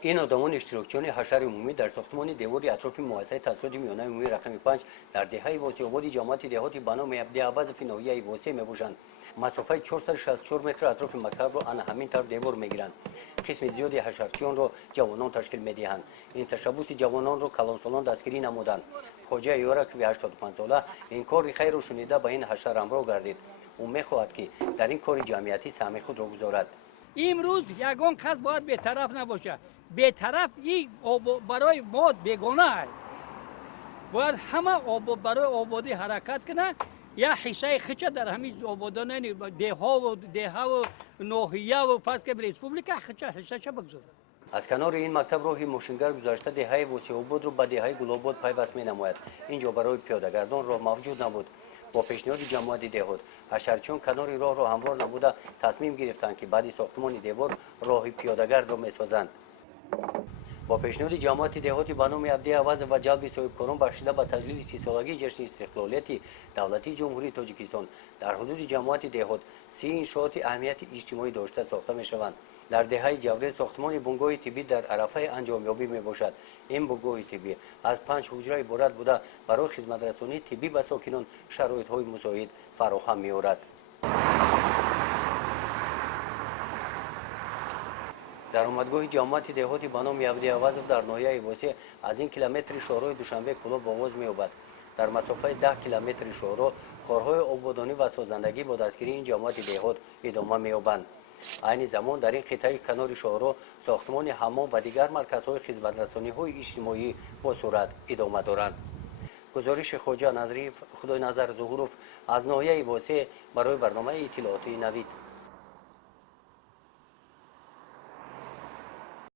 این آدمان اشتراکچیان حشر عمومی در ساختمان دیواری اطراف مؤسسه تحصیلات میانه عمومی رقم 5 در دهه واسع آباد جماعت دهاتی به نام عبدالعوض ناحیه واسع میباشند. مسافت 464 متر اطراف مکتب را آن همین طرف دیوار میگیرند. قسم زیادی حشرچیان را جوانان تشکیل میدهند. این تشبوس جوانان را کلانسالان دستگیری نمودند. خواجه یارک 85 ساله این کار خیر را شنیده به این حشر همراه گردید. او میخواهد که در این کار جمعیتی سهم خود را گذارد. امروز یگان کس باید بی‌طرف نباشه. بی‌طرف این برای ما بیگانه است. باید همه برای آبادی حرکت کنه. یا حصه خچه در همین آبادان دیها و ناحیه و فرض که ریسپوبلیکا حصه بگذاره. از کنار این مکتب راه ماشینگر گذشته دهه واسع آباد را به دهه گل‌آباد پیوست می‌نماید. اینجا برای پیاده‌گردان راه موجود نبود. با پیشنهاد جماعت دهات حشرچیان کنار راه را هموار نبوده تصمیم گرفتند که بعد ساختمان دیوار راه پیاده‌گرد را می‌سازند. با پیشنهاد جماعت دهاتی به نام عبدالعوض و جلب صاحبکاران بخشیده به تجلیل 30 سالگی جشن استقلالیت دولتی جمهوری تاجیکستان در حدود جماعت دهات 30 انشاءات اهمیت اجتماعی داشته ساخته می‌شوند. در دهه جوره ساختمان بنگاه طبی در عرفه انجامیابی میباشد. این بنگاه طبی از 5 حجره عبارت بوده برای خدمت‌رسانی طبی به ساکنان شرایط‌های مساعد فراهم می‌آورد. درآمدگاه جماعت دهاتی به نام عبدالعوض در ناحیه واسع از این کیلومتر شاهراه دوشنبه کلاب آغاز می‌یابد. در مسافت 10 کیلومتر شاهراه کارهای آبادانی و سازندگی با دستگیری این جماعت دهات ادامه می‌یابند. عین زمان در این قطعه کنار شاهراه ساختمان حمام و دیگر مرکزهای خدمت‌رسانی‌های اجتماعی با سرعت ادامه دارند. گزارش خواجه نظریف خدای نظر ظهورов از ناحیه واسع برای برنامه اطلاعاتی نوید.